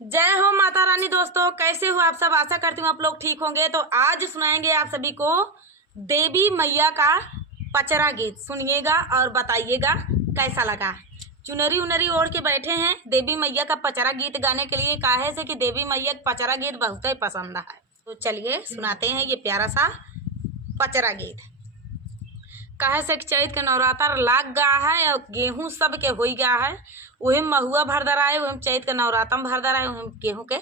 जय हो माता रानी। दोस्तों कैसे हो आप सब? आशा करती हूँ आप लोग ठीक होंगे। तो आज सुनाएंगे आप सभी को देवी मैया का पचरा गीत। सुनिएगा और बताइएगा कैसा लगा। चुनरी उनरी ओढ़ के बैठे हैं देवी मैया का पचरा गीत गाने के लिए। काहे से कि देवी मैया का पचरा गीत बहुत ही पसंद है। तो चलिए सुनाते हैं ये प्यारा सा पचरा गीत। काहे से चैत के नवरात्र लाग गया है और गेहूं सब के हो गया है। वही महुआ भर दराए, वही चैत के नवरात्र भर दराए, वही गेहूं के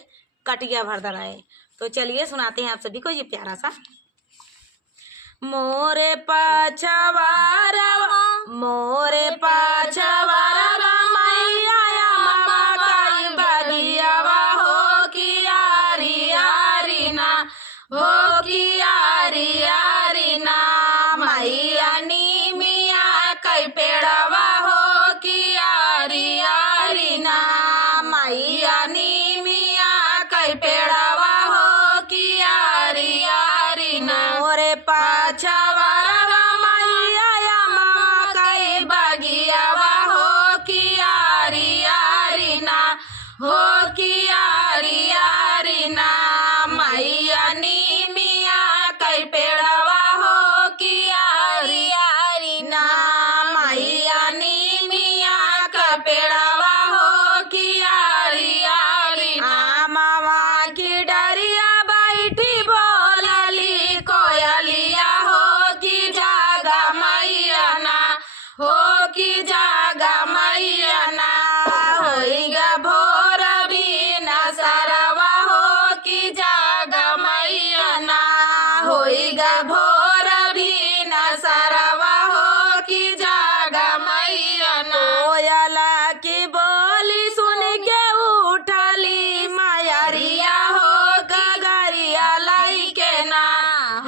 कटिया भर दराए। तो चलिए सुनाते हैं आप सभी को ये प्यारा सा। मोरे पछवारवा मोरे पछवारवा मैया मामा काई बगियावा हो कि यारी यारी ना हो कि यारी यारी ना मैया नी मिया कई पेड़वा हो कि यारी यारी ना मैया नी मिया कई पेड़वा हो कि यारी यारी ना मोरे पछवारवा मैया मामा कई बगियावा हो कि यारी यारी ना हो कि यारी यारी ना मैया नी मिया कई पेड़वा हो कि यारी यारी ना मैया नी मिया का पेड़वा हो कि यारी यारी ना मामा की डरिया बैठी बोलली कोयलिया हो कि जागा मैया ना हो कि जागा मैया ना होइगा भोर भी न सरवा हो कि जागा मैया ना होइगा भोर भी न सरवा हो कि जागा मैया ना कोयला की बोली सुन के उठली मायरिया हो गगरिया लाई के ना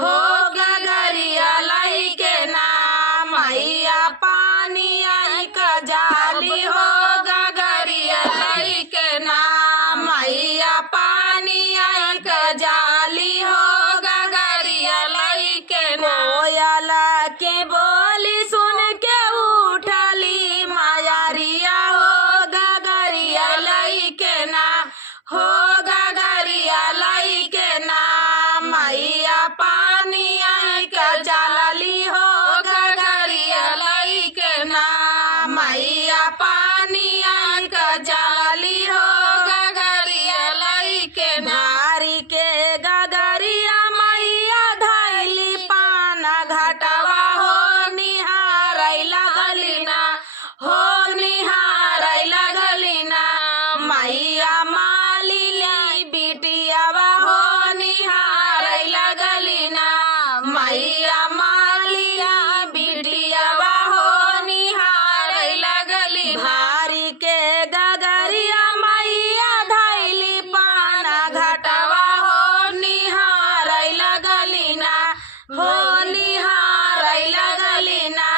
हो गगरिया लाई के ना मैया पानी आई का जाली हो गगरिया लाई के ना मैया पानी आई का जाली हो गगरिया लाई के ना कोयला के बोली सुन के उठली मायरिया हो गगरिया लाई के ना हो गगरिया लाई के ना मैया पानी आई का जाली हो गगरिया लाई के ना मैया पानी आई का जाली हो गगरिया लाई के नारी के गगरिया मैया धैली पाना घटवा हो निहारै लगली ना हो निहारै लगली ना मैया मालिनी बिटियावा हो निहारै लगली ना मैया मालिनी बिटियावा हो निहारै लगली भारी के गगरिया मैया धैली पाना घटवा हो निहारै लगली ना हो निहारै लगली ना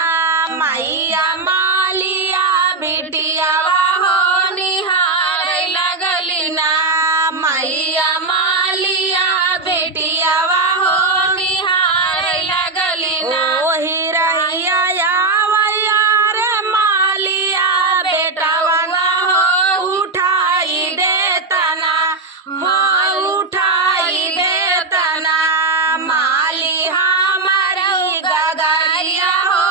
मैया मालिया बिटियावा हो निहारै लगली ना मैया मालिया बेटियावा हो निहारै लगली ना ओही रहिया यावैया रे मालिया बेटावा ना हो उठाई देतना हो उठाई देतना माली हमारी गगरिया हो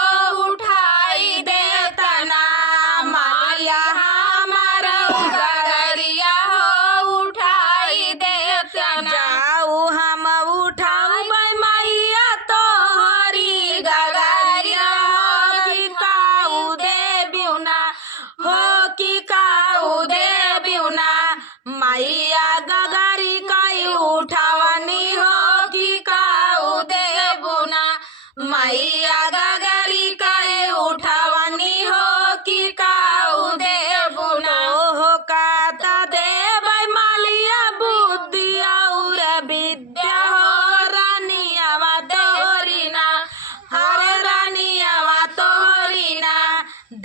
उठाई देतना मालिया हमारा गगरिया हो उठाई देतना जाऊ हम उठाऊ मैया तोहरी गगरिया कि काऊ देबिउ ना हो कि काऊ देबिउ ना मैया गगरी कई उठावनी हो कि काऊ देबु ना मैया गगरी कई उठावनी हो कि काऊ देबु ना हो काता देबै मालिया बुद्धि और विद्या हो रानियावा तोहरी ना हरे रानियावा तोहरी ना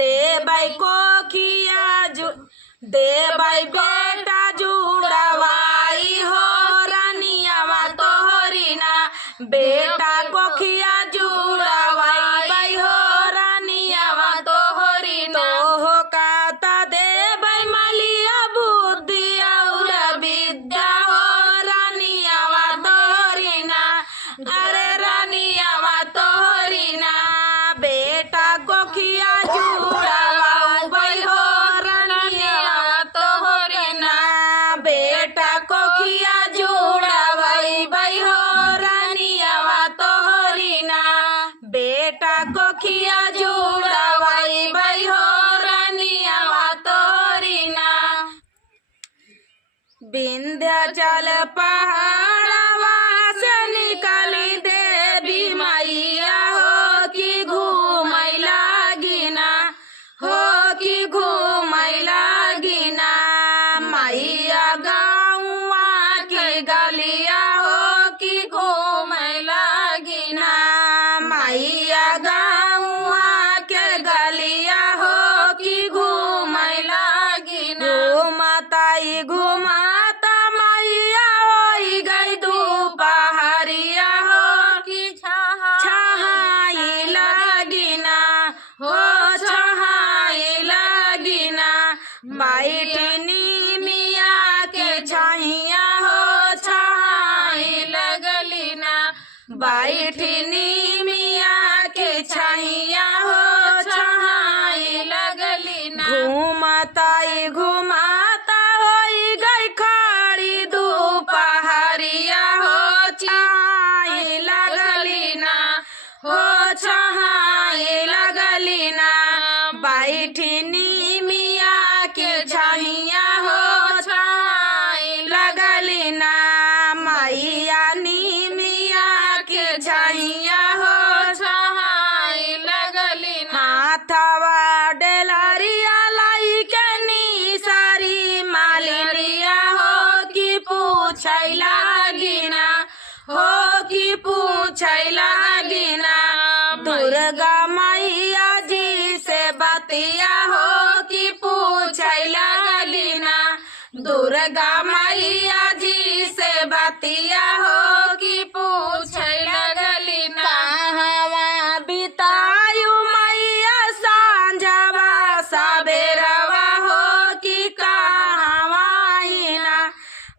देबै कोखिया देबै बेटा जुड़वा विंध्याचल पहाड़वा से निकली देवी मैया हो कि घूमै लागिना, हो कि घूमै लागिना। मैया गाँवा के गलिया हो कि घूमै लागिना, मैया गाँवा के गलिया हो कि घूमै लागिना। घूमताई घूमता मैया होई गई दोपहरिया हो कि छहाई लागिना, हो छहाई लागिना। बैठनी मिया के छहिया हो छहाई लगलिना, बैठनी मिया के छहिया हो छहाई लगलिना। घूमताई घूमता होई गई खड़ी दोपहरिया हो छहाई लगलिना, हो छहाई लगलिना। बैठनी मिया के छहिया हो छहाई लगलिना, मैया नी मिया के छहिया हो छहाई लगलिना। हाथवा डेलरिया लाई के निसारी मालिनिया हो कि पूछै लागिना, हो कि पूछै लागिना। दुर्गा मैया जी से बतिया हो कि पूछै लगलिना, दुर्गा मैया जी से बतिया हो कि पूछै लगलिना। कहवा बितायु मैया सांझवा सबेरवा हो कि कहवा आईना,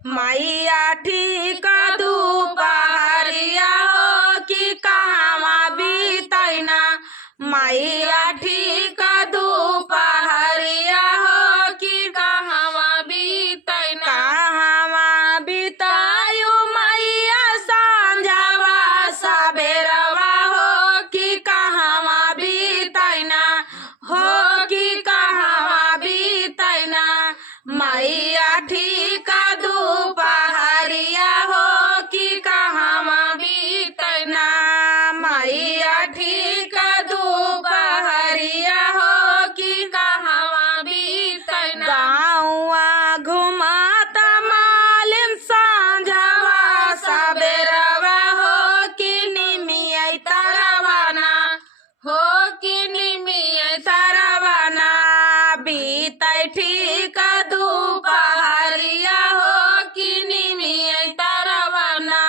मैया ठीक दोपहरिया हो कि कहवा बीतैना, मैया ठीक दोपहरिया हो कि कहवा बीतैना। कहवा बितायु मैया सांझवा सबेरवा हो कि कहवा बीतैना, हो कि कहवा बीतैना। मैया ठीक दोपहरिया हो कि कहवा बीतैना, मैया ठीक दोपहरिया हो कि कहवा बीतैना। गाँवा घुमाता मालिन सांझवा सबेरवा हो कि निमियै तरवाना, हो कि निमियै तरवाना। बीतै ठीक दोपहरिया हो कि निमियै तरवाना,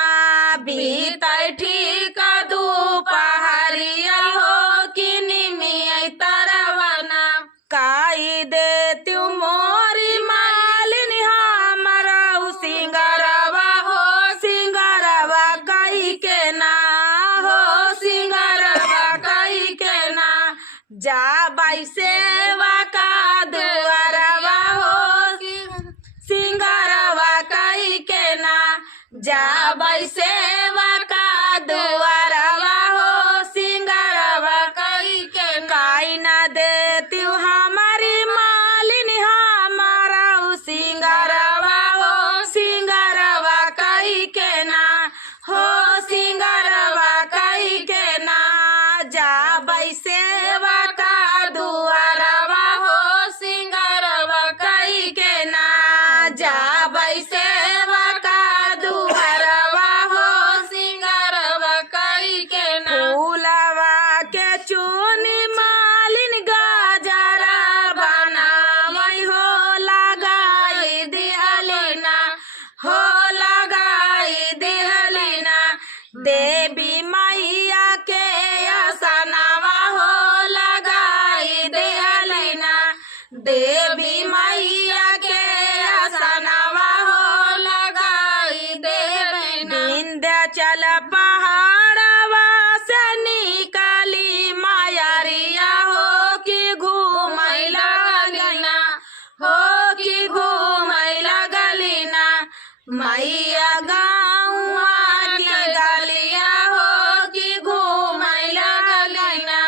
बीतै ठीक दोपहरिया हो कि निमियै तरवाना। काई देत्यु मोरी मालिन हमरा सिंगरवा हो, सिंगरवा कई के ना, हो सिंगरवा कई के ना। जाबै सेवा का दुआरवा हो सिंगरवा कई के ना, जाबै सेवा का दुआरवा हो सिंगरवा कई के ना। काई ना देत्यु हमारी मालिन हमारा सिंगरवा हो सिंगरवा कई के ना, हो सिंगरवा कई के ना। जाबै सेवा का दुआरवा हो सिंगरवा कई के ना, जाबै सेवा का दुआरवा हो सिंगरवा कई के ना। फूलवा के चूनी मालिन गजरा बनावै हो लगाई दिहलिना, हो लगाई दिहलिना। देवी मैया के आसनवा हो लगाई दिहलिना, देवी मैया के आसनवा हो लगाई दिहलिना। विंध्याचल पहाड़वा से निकली मायरिया हो कि घूमै लगलिना, हो कि घूमै लगलिना। मैया गाँवा के गलिया हो कि घूमै लगलिना,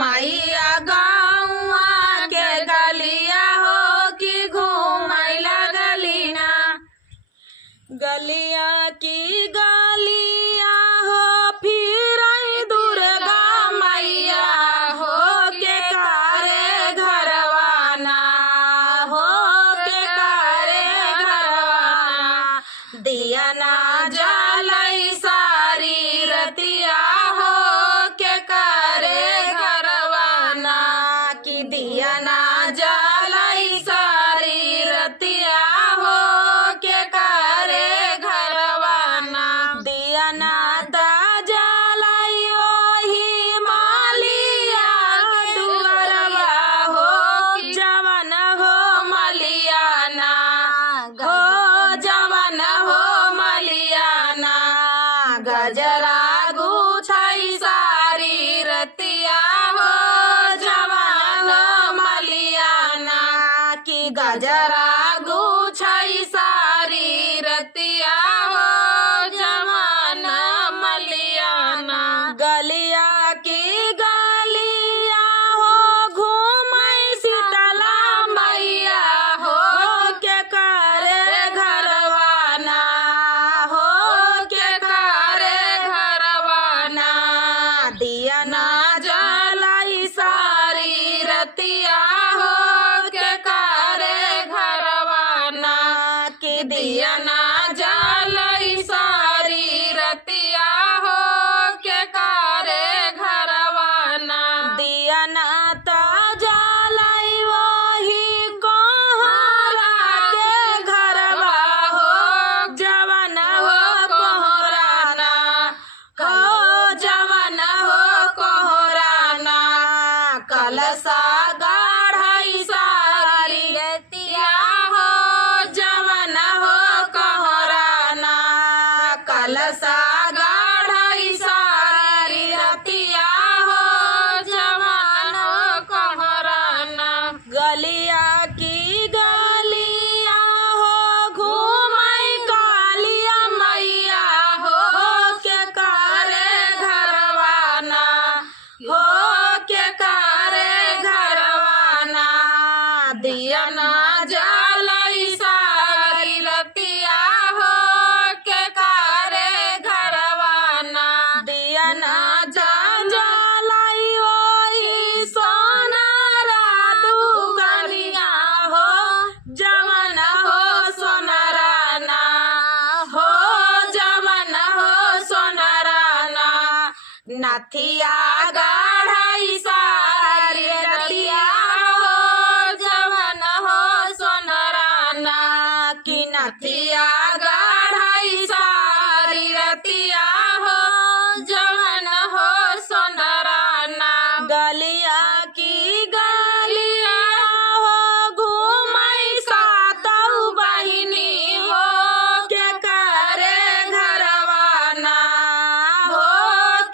मैया गाँवा के गलिया हो कि घूमै लगलिना। गलिया की गलिया हो फिर आई दुर्गा मैया हो के करे घरवाना हो के करे घरवाना दिया ना जलाई सारी रतिया हो के करे घरवाना की दिया ना जलाई सारी रतिया हो के करे घरवाना दिया ना जलाई ओही मालिया दुअरवा हो जवन हो मलियाना हो जवन हो मलियाना गजरा गुछाई सारी रतिया हो जवन मलियाना की गजरा गुछाई सारी रतिया हो जवन मलियाना गलिया की गलिया हो घूमई शीतला मैया हो के करे घरवाना हो के करे घरवाना दिया ना जलाई सारी रतिया हो के करे घरवाना की दिया ना जलाई सारी रतिया हो के करे घरवाना दिया ना ता जलाई वही कोहरा के घरवा हो जवन हो कोहराना हो जवन हो कोहराना कलसा गाढ़ाई सारी रतिया हो जवन हो कोहराना कलसा गाढ़ाई सारी रतिया हो जवन हो कोहराना गलिया की गलिया हो घूमई कालिया मैया हो के करे घरवाना हो के करे घरवाना दिया ना जलाई सारी रतिया हो के करे घरवाना दिया ना जलाई ओही सोनारा दुगनिया हो जवन हो सोनाराना हो जवन हो सोनाराना नथिया गाढ़ाई सारी रतिया हो जवन हो सोनाराना की नथिया गाढ़ाई सारी रतिया हो जवन हो सोनाराना गलिया की गलिया हो घूमई सातौ बहिनी हो के करे घरवाना हो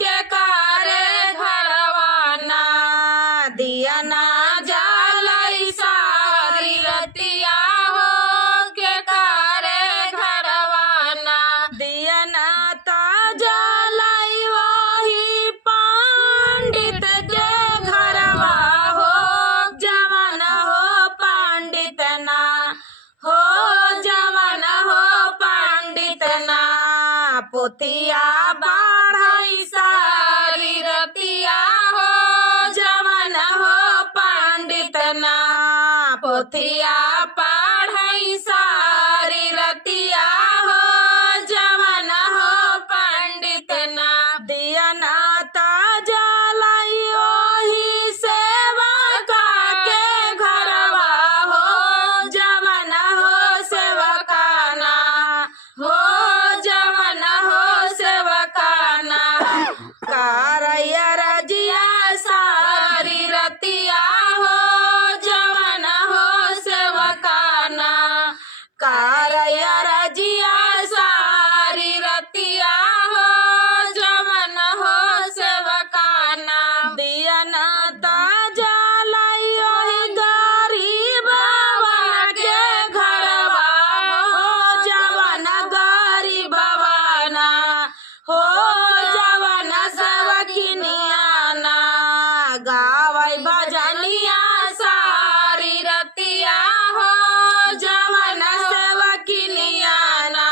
के करे घरवाना दिया ना जलाई सारी रतिया हो के करे घरवाना दिया ना ता जलाई वही पंडित के घरवा हो जवन हो पंडित ना हो जवन हो पंडित ना पोथिया बाढ़ाई सारी रतिया हो जवन हो पंडित ना पोथिया पढ़ाई सारी रतिया हो जवन हो पंडित ना दिया ना ता जलाई ओही सेवा के घरवा हो जवन हो सेवकाना हो जवन हो सेवकाना कारैया रजिया सारी रतिया हो जवन हो सेवकाना कारैया रजिया सारी रतिया हो जवन हो सेवकाना दिया ना ता जलाई ओही गरीबवा के घरवा हो जवन गरीबवाना हो जवन सेवकिनियाना गावै भजनिया सारी रतिया हो जवन सेवकिनियाना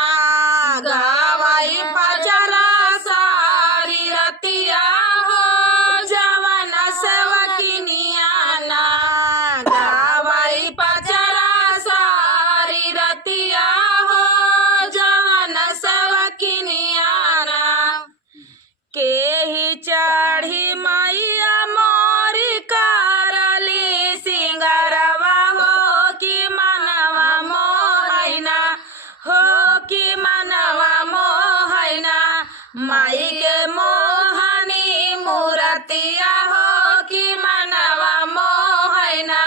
माई के मोहनी मूरतिया हो कि मनवा मोहना,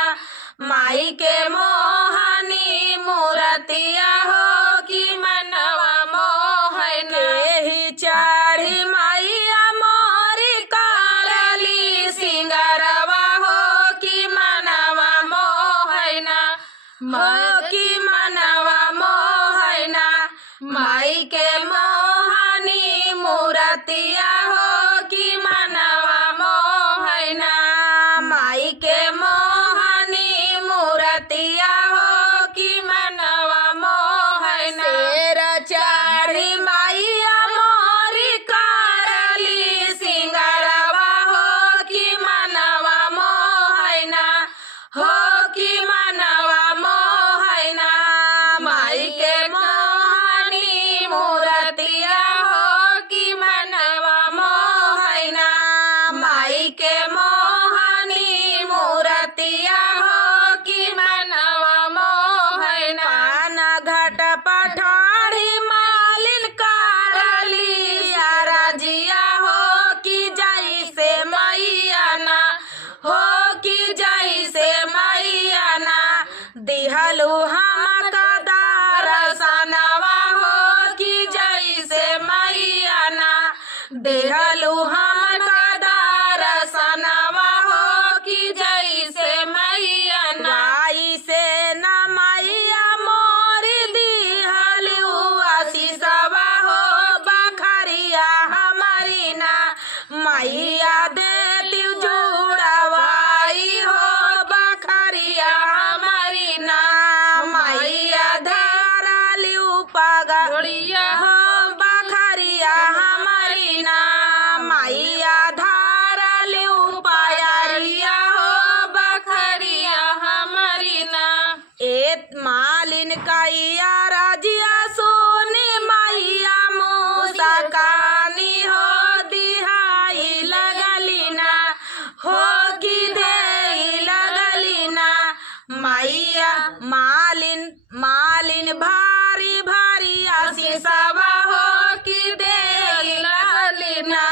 माई के मोहनी मूरतिया हो कि मनवा मोहना। ही चढ़ी मैया मोरी करली सिंगरवा हो कि मनवा मोहना, हो कि मनवा मोहना। माई के मोहनी मूरतिया हो कि मनवा मोहना, माई के मोहनी मूरतिया हो कि मनवा मोहना। शेर चढ़ी मैया मोरी करली सिंगरवा हो कि मनवा मोहना, हो कि मनवा मोहना। माई के मोहनी मूरतिया हो कि मनवा मोहना, माई के मोहनी मूरतिया हो कि मनवा मोहना। पान घट पठारी मालिन करली राजिया हो कि जैसे मैया ना, हो कि जैसे मैया ना। दिहलु हम दर्शनवा हो कि जैसे मैया ना, दिहलु हम दर्शनवा हो कि जैसे मैया ना। गाई से न मैया मोरी दिहलु आशीषवा हो बखरिया हमारी ना। मैया देती जुड़वाई हो बखरिया हमारी ना। मैया धरली पगड़िया हो बखरिया हमारी ना। मैया धरली पायरिया हो बखरिया हमारी ना। ए मालिन कैया राजिया सोनी मैया मुसकानी हो दिहाई लगली ना, हो कि देई लगली ना। मैया मालिन भारी भारी आशीषवा हो कि देई लगली ना।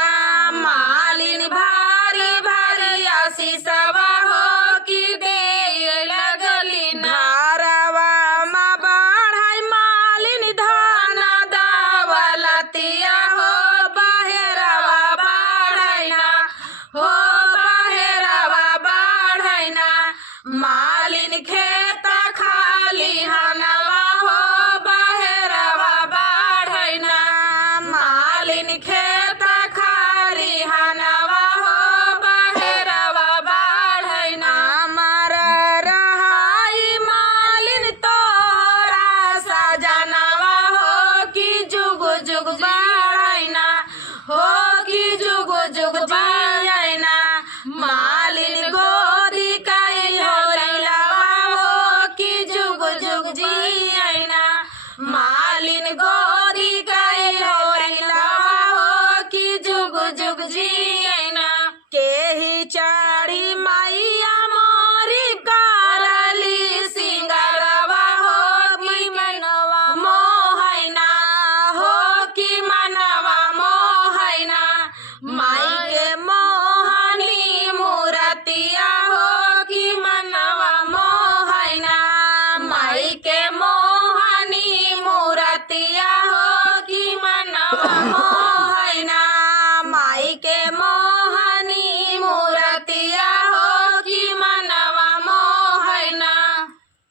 मालिन भारी भारी आशीषवा हो कि देई लगली ना। घरवा में बढ़ाई मालिन धन दौलतिया हो बहेरवा बढ़ाई ना, हो बहेरवा बढ़ाई ना। मालिन खेत खाली हनवा हो बहेरवा बढ़ाई ना। मालिन खेत खाली हनवा हो बहेरवा बढ़ाई ना। अमर रहाई मालिन तोरा सजनवा हो कि जुग जुग बढ़ाई ना, हो कि जुग जुग बढ़ाई ना। मालिन गोदी कई हो लैलवा हो कि जुग जुग जियाई ना। मालिन गोदी कई हो लैलवा हो कि जुग जुग जियाई ना। के ही चढ़ी मैया मोरी करली सिंगरवा हो कि मनवा मोहना, हो कि मनवा मोहना। माई के मोहनी मूरतिया हो कि मनवा मोहना, माई के मोहनी मूरतिया हो कि मनवा मोहना। माई के मोहनी मूरतिया हो कि मनवा मोहना।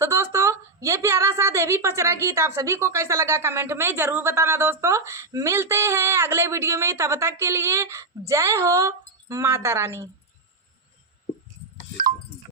तो दोस्तों ये प्यारा सा देवी पचरा गीत आप सभी को कैसा लगा कमेंट में जरूर बताना दोस्तों। मिलते हैं अगले वीडियो में, तब तक के लिए जय हो माता रानी।